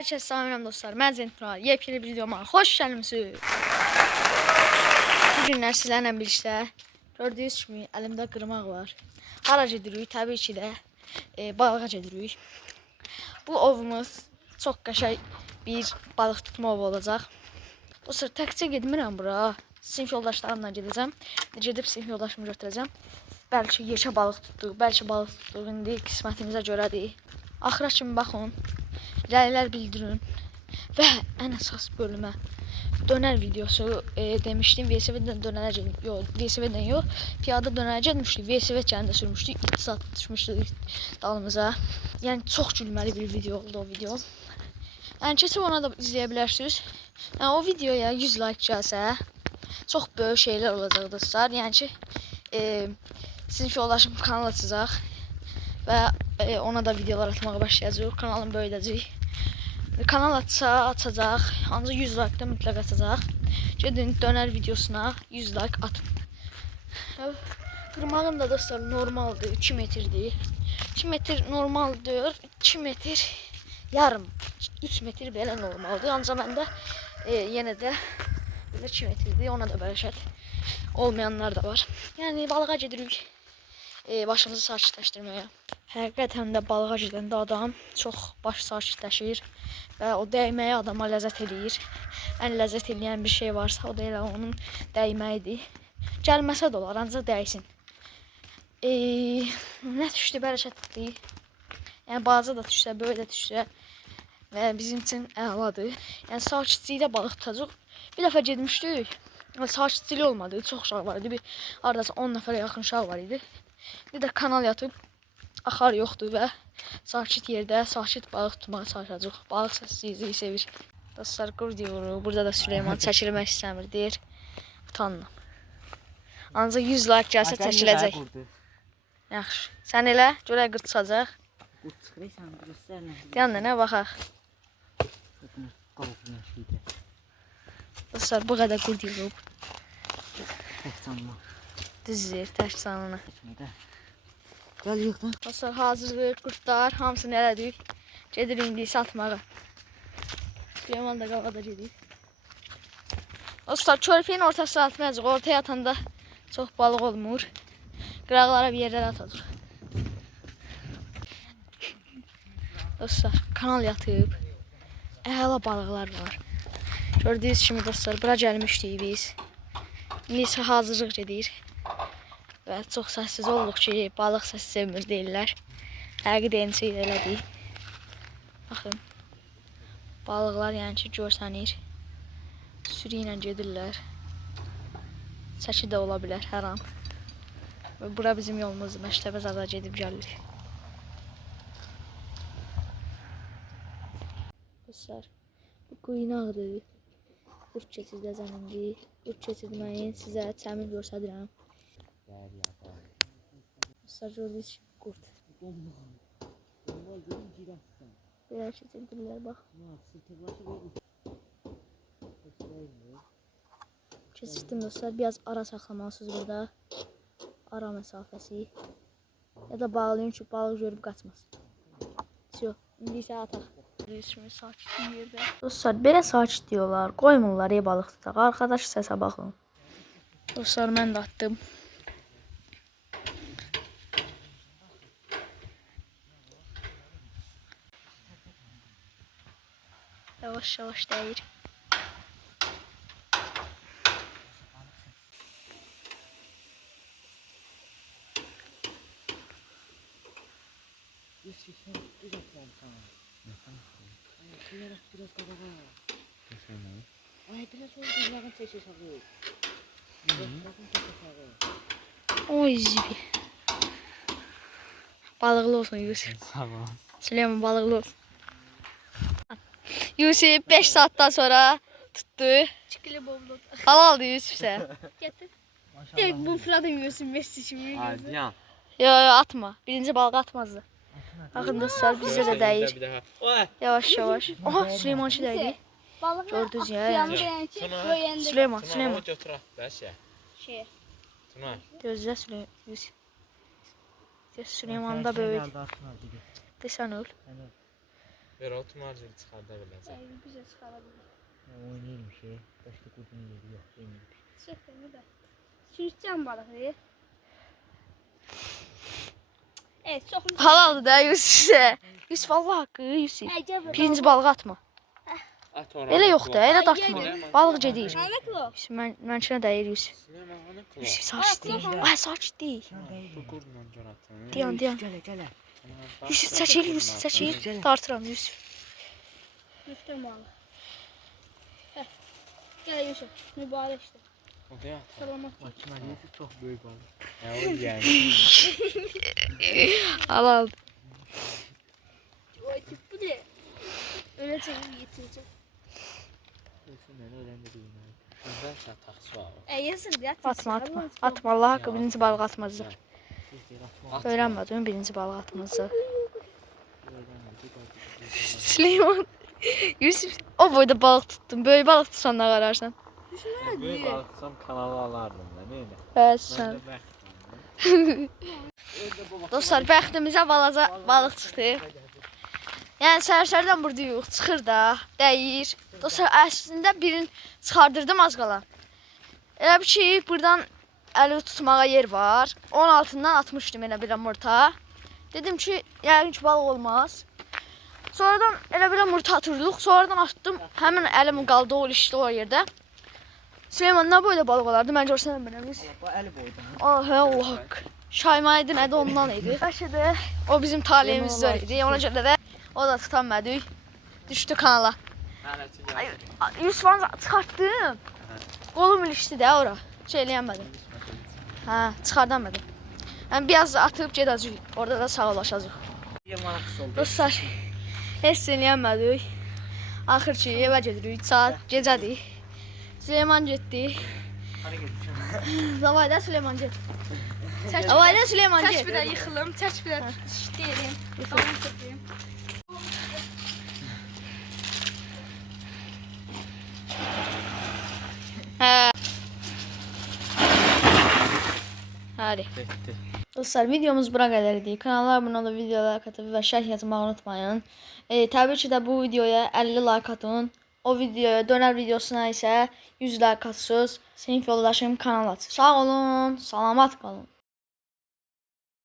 Herkese selam dostlar. Ben Zentural. Yepyeni bir videoma hoş geldiniz. Bugünler sizlerle birlikte gördüğünüz gibi elimde qırmaq var. Hara gedirik? Tabii ki de balığa gedirik. Bu ovumuz çox qəşəng bir balıq tutma ovu olacaq. Dostlar təkcə getmirəm bura. Sinif yoldaşlarımla gedəcəm. Gedib sinif yoldaşımı götürəcəm. Bəlkə yekə balıq tutduq, bəlkə balıq tutduq. İndi qismətimizə görədir. Axıra kimi baxın. Rəylər bildirin. Və ən əsas bölümə dönər videosu demişdim. VSV'den dönərə yox, VSV'den yox. Piyada dönərə getmişdik. VSV kəndə sürmüşdük. İqtisad düşmüşdük dalımıza. Yəni çox gülməli bir video oldu o video. Yəni keçib ona da izləyə bilərsiniz. Yəni o videoya 100 like gəlsə çox böyük şeylər olacaq dostlar. Yəni ki sinif yoldaşım kanal açacaq və ona da videolar atmağa başlayacaq. Kanalım böyüyəcək. Kanal açacaq. Ancaq 100 like da mütləq atacaq. Gedin dönər videosuna 100 like atın. Qırmağım da dostlar normaldır. 2 metrdir. 2 metr normaldır. 2 metr yarım. 3 metr belə normaldır. Ancaq məndə yenə də 2 metrdir. Ona da bərəkət olmayanlar da var. Yəni balığa gedirik. Başımızı sakitləşdirməyə. Həqiqətən də balığa gedəndə adam çox baş sakitləşir və o dəyməyə adama ləzzət eləyir. Ən ləzzət eləyən bir şey varsa o da elə onun dəyməyidir. Gəlməsə də olar, ancaq dəysin. Nə düşdü, bərəkətdir. Yəni balaca da düşsə, böyük də düşsə və bizim üçün əladır. Yəni sakitlikdə balıq tutacaq. Bir dəfə getmişdik. Sakitlik olmadı, çox uşaq var idi. Aradasa 10 nəfərə yaxın uşaq var idi. Bir də kanal yatıb, axar yoxdur və sakit yerdə sakit balıq tutmağa çalışacaq. Balıq səssizliyi sevir. Dostlar qur deyirik. Burada da Süleyman çəkilmək istəmir deyir. Utanma. Ancaq 100 like gəlsə çəkiləcək. Yaxşı. Sən elə görək qır çıxacaq. Qır çıxırsan, göstərlə. Deyəndə nə baxaq. Dostlar bu qədər qur deyirik. Tək canına. Düzdür, tək canına. Gəl yıqdan. Dostlar hazırdır, qurtlar hamısını elədik. Gedirik indi satmağa. Süleyman da qavada gedir. Dostlar körpəyin ortasına atmayacaq. Ortaya atanda çox balıq olmur. Qıraqlara bir yerlərə atacaq. Dostlar kanal yatıb. Əla balıqlar var. Gördüyünüz kimi dostlar bura gəlmişdik biz. İndi isə hazırlıq gedir. Və çox səssiz olduq ki, balıq səs sevmir deyirlər. Həqiqi deyincə elədik. Baxın. Balıqlar yəni ki, görsənir. Sürü ilə gedirlər. Çəki də ola bilər hər an. Və bura bizim yolumuzdur. Məktəbə zada gedib gəlirik. Dostlar, bu quyunaqdır. Qurd keçiddə zəmindir. Qurd keçidməyin sizə təmir göstərirəm. Dostlar gördüyünüz kimi qurd. Belə keçirdirlər bax. Keçirdim dostlar. Biraz ara saxlamalısınız burada. Ara məsafəsi. Ya da bağlayın ki balıq görüb qaçmasın. Yox, indi isə ataq. Şimdi sakit bir yerdə. Dostlar belə sakit diyorlar. Qoymurlar balıq tutaq. Arkadaş səsə baxın. Dostlar mən də atdım. Yavaş yavaş dəyir. Biraz qabağa. Ay, biraz oldu, yağın çəkir sağı. Oy zibi. Balıqlı olsun Yusuf. Sağ ol. Süleyman balıqlı olsun. Yusuf 5 saatdən sonra tutdu. Çıkılı boblu. Halaldı Yusuf sən. Getir. Tek bu fırladım yiyorsun Messi şimdi. Hadi ya. Yo atma. Birinci balığı atmazdı. Bakın dostlar bizə də dəyir. Yavaş yavaş. Aha Süleyman ki dəydi. Balık Gördünüz ya yani. Süleyman. Götür bəs ya. Şey. Tuna. Gözlə Süleyman. Yusuf. Süleyman da böyük. Desən öl. Bir otomatik çıxarda biləcək. Bize çıkarabilir. Oynayalım şey. Başka kurtun yeri yok. Benim. Çekimi de. Sürteceğim balığı. Evet çok güzel. Halaldır da Yusuf. Yusuf Allah haqqı Yusuf. Əcəb. Birinci balığı atma. At ora. Elə yox da, elə də atma. Yedim. Balıq gedir. Ana kilo. Yusuf mənçinə dəyir Yusuf. Süleyman ana kula. Yusuf sakit deyil. Ay sakit deyil. Bu qurdla göratın. Dayan dayan. Gel. Yusuf çəkil Yusuf çəkil. Dartıram Yusuf. Düştüm balığı. Heh. Gel Yusuf. Mübarek işte. O da ya. Salamat. Makinaliyeti çok büyük balık. Ya o yani. Halal. Oy tip bu ne? Öyle çekip getireceğim. Kesin ben öğrendireyim. Şundan çataqsı var. Yazık ya. Atma atma. Atma Allah haqqı birinci balıq atmazdı. Siz de atma. Öyrənmədim birinci balıq atmazdı. Öğrenmedik. Süleyman. Yusuf o boyda balıq tutdun. Böyük balıq tutsan nə qararsan? Böyük balıqsam kanalı alardım da neydi? Bəsən. Dostlar bəxtimizə balaca balıq çıxdı. Yəni səhər-səhərdən buradayıq, çıxır da, dəyir. Dostlar əslində birini çıxardırdım az qala. Elə bir ki, buradan əli tutmağa yer var. Onun altından atmışdım elə bir murta. Dedim ki, yəqin ki balıq olmaz. Sonradan elə bir murta atırdıq. Sonradan atdım. Həmin əlim qaldı o ilişdi o yerdə. Süleyman nə boyda balıq olardı? Mən görsənəm biləmiz. Bu el boyda. Ah Allah haqq. Şaymaydı nədə ondan idi. Bəşədə o bizim taleyimiz zor idi. Ona görə də o da tutanmadı. Düşdü kanala. Ay, Yusuf'u çıxartdım. Qolum ilişdi də ora. Şey eləyəmədim. Hə, çıxardamadım. Yəni biraz atıb gedəcəyik. Orada da sağollaşacağıq. Yaman kısa oldu. Dostlar, heç eləyəmədik. Axır ki, evə gedirik. Saat gecədir. Süleyman getdi. Hadi gidelim. Zavayda Süleyman get. Zavayda Süleyman get. Ters bir de yıkılım. Ters bir de diyelim. Tamam çekeyim. Hə. Hadi. Dostlar videomuz bura qədər idi. Kanala abunə olub, videolara katıb və şərh yazmağı unutmayın. Təbii ki də bu videoya 50 like atın. O videoya, dönər videosuna isə 100 like atsınız. Sinif yoldaşım kanal açın. Sağ olun, salamat qalın.